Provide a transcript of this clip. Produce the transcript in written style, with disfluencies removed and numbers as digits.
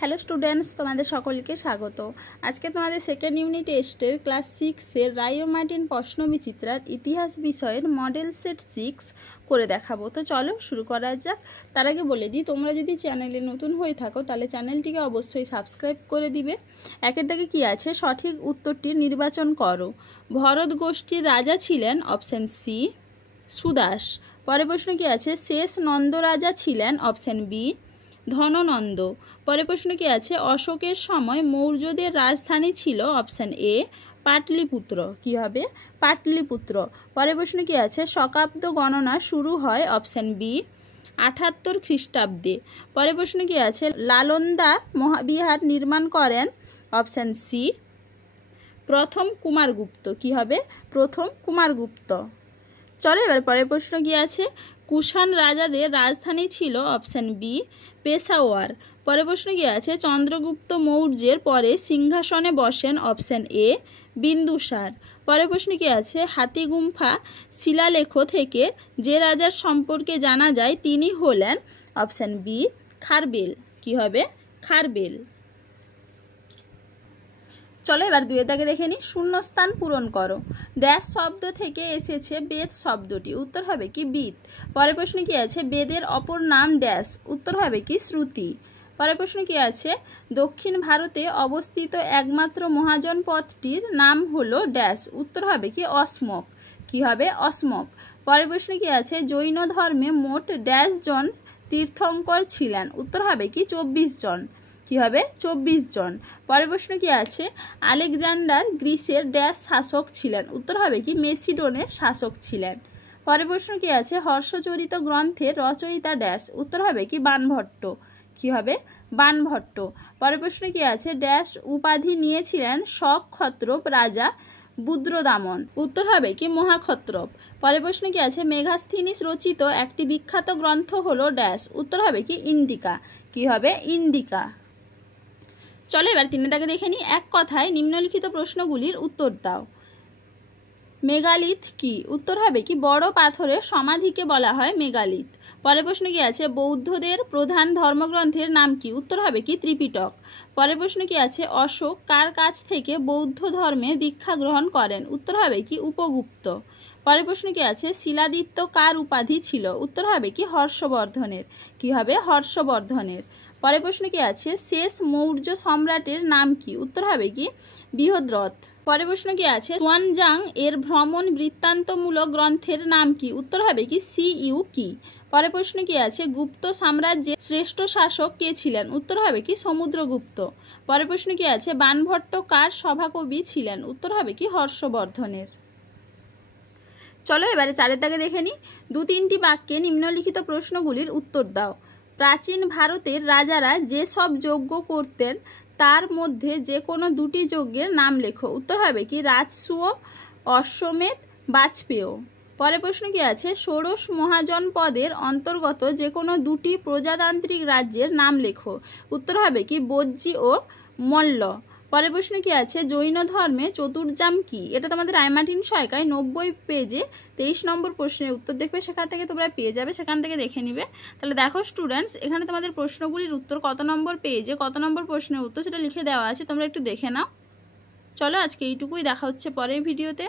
Hello students, তোমাদের সকলকে স্বাগত। আজকে তোমাদের সেকেন্ড ইউনিট টেস্টের ক্লাস 6-এর রায় ও মার্টিন প্রশ্নবিচিত্রার ইতিহাস বিষয়ের মডেল সেট 6 করে দেখাবো। তো চলো শুরু করা যাক। তার আগে বলে দিই, তোমরা যদি চ্যানেলে নতুন হয়ে থাকো তাহলে চ্যানেলটিকে অবশ্যই সাবস্ক্রাইব করে দিবে। একের দাগে কী আছে, সঠিক উত্তরটি নির্বাচন করো। ভরত গোষ্ঠীর রাজা ছিলেন অপশান সি সুদাস। পরের প্রশ্ন কী আছে, শেষ নন্দ রাজা ছিলেন অপশান বি ধননন্দ। পরের প্রশ্ন কি আছে, অশোকের সময় মৌর্যদের রাজধানী ছিল অপশান এ পাটলিপুত্র। কি হবে? পাটলিপুত্র। পরের প্রশ্ন কি আছে, শকাব্দ গণনা শুরু হয় অপশান বি 78 খ্রিস্টাব্দে। পরের প্রশ্ন কি আছে, লালন্দা মহাবিহার নির্মাণ করেন অপশান সি প্রথম কুমারগুপ্ত। কি হবে? প্রথম কুমারগুপ্ত। চলো এবার পরের প্রশ্ন কি আছে, কুষাণ রাজাদের রাজধানী ছিল অপশান বি পেশাওয়ার। পরের প্রশ্ন কি আছে, চন্দ্রগুপ্ত মৌর্যের পরে সিংহাসনে বসেন অপশান এ বিন্দুসার। পরের প্রশ্ন কি আছে, হাতিগুম্ফা শিলালেখ থেকে যে রাজার সম্পর্কে জানা যায় তিনি হলেন অপশান বি খারবেল। কি হবে? খারবেল। চলো এবার দুয়ের দাগে দেখে নিই। শূন্যস্থান পূরণ করো। ড্যাশ শব্দ থেকে এসেছে বেদ শব্দটি। উত্তর হবে কি বিদ। পরের প্রশ্ন কি আছে, বেদের অপর নাম ড্যাশ। উত্তর হবে কি শ্রুতি। পরের প্রশ্ন কি আছে, দক্ষিণ ভারতে অবস্থিত একমাত্র মহাজন পথটির নাম হলো ড্যাশ। উত্তর হবে কি অসমক। কি হবে? অসমক। পরের প্রশ্ন কি আছে, জৈন ধর্মে মোট ড্যাশ জন তীর্থঙ্কর ছিলেন। উত্তর হবে কি 24 জন। কি হবে? 24 জন। পরের প্রশ্ন কি আছে, আলেকজান্ডার গ্রিসের ড্যাশ শাসক ছিলেন। উত্তর হবে কি মেসিডোনের শাসক ছিলেন। পরের প্রশ্ন কি আছে, হর্ষচরিত গ্রন্থের রচয়িতা ড্যাশ। উত্তর হবে কি বাণভট্ট। কি হবে? বাণভট্ট। পরের প্রশ্ন কি আছে, ড্যাশ উপাধি নিয়েছিলেন শক ক্ষত্রপ রাজা বুদ্রদামন। উত্তর হবে কি মহাক্ষত্রপ। পরের প্রশ্ন কি আছে, মেগাস্থিনিস রচিত একটি বিখ্যাত গ্রন্থ হলো ড্যাশ। উত্তর হবে কি ইন্ডিকা। কি হবে? ইন্ডিকা। চলো এবার তিনের দাগে দেখে নিই। এক কথায় নিম্নলিখিত প্রশ্নগুলির উত্তর দাও। মেগালিথ কি? উত্তর হবে কি বড় পাথরের সমাধিকে বলা হয় মেগালিথ। পরের প্রশ্ন কি আছে, বৌদ্ধদের প্রধান ধর্মগ্রন্থের নাম কি? উত্তর হবে কি ত্রিপিটক। পরের প্রশ্ন কি আছে, অশোক কার কাছ থেকে বৌদ্ধ ধর্মে দীক্ষা গ্রহণ করেন? উত্তর হবে কি উপগুপ্ত। পরের প্রশ্ন কি আছে, শিলাদিত্য কার উপাধি ছিল? উত্তর হবে কি হর্ষবর্ধনের। কি হবে? হর্ষবর্ধনের। পরের প্রশ্ন কি আছে, শেষ মৌর্য সম্রাটের নাম কি? উত্তর হবে কি বৃহদ্রথ। পরের প্রশ্ন কি আছে, সুয়ানজাং এর ভ্রমণ বৃত্তান্তমূলক গ্রন্থের নাম কি? উত্তর হবে কি সিইউ কি। পরের প্রশ্ন কি আছে, গুপ্ত সাম্রাজ্যের শ্রেষ্ঠ শাসক কে ছিলেন? উত্তর হবে কি সমুদ্রগুপ্ত। পরের প্রশ্ন কি আছে, বাণভট্ট কার সভাকবি ছিলেন? উত্তর হবে কি হর্ষবর্ধনের। চলো এবারে চারের দাগে দেখে নিই। 2-3টি বাক্যে নিম্নলিখিত প্রশ্নগুলির উত্তর দাও। প্রাচীন ভারতের রাজারা যে সব যজ্ঞ করতেন তার মধ্যে যে কোনো দুটি যজ্ঞের নাম লেখো। উত্তর হবে কি রাজসূয়, অশ্বমেধ, বাজপেয়। পরের প্রশ্ন কি আছে, ষোড়শ মহাজন পদের অন্তর্গত যে কোনো দুটি প্রজাতান্ত্রিক রাজ্যের নাম লেখো। উত্তর হবে কি বজ্জী ও মল্ল। পরের প্রশ্ন কি আছে, জৈন ধর্মে চতুর্জাম কি? এটা তোমাদের রায় মার্টিন সহায়িকায় 90 পেজে 23 নম্বর প্রশ্নের উত্তর দেখবে, সেখান থেকে তোমরা পেয়ে যাবে, সেখান থেকে দেখে নিবে। তাহলে দেখো স্টুডেন্টস, এখানে তোমাদের প্রশ্নগুলির উত্তর কত নম্বর পেজে কত নম্বর প্রশ্নের উত্তর সেটা লিখে দেওয়া আছে, তোমরা একটু দেখে নাও। চলো আজকে এইটুকুই, দেখা হচ্ছে পরের ভিডিওতে।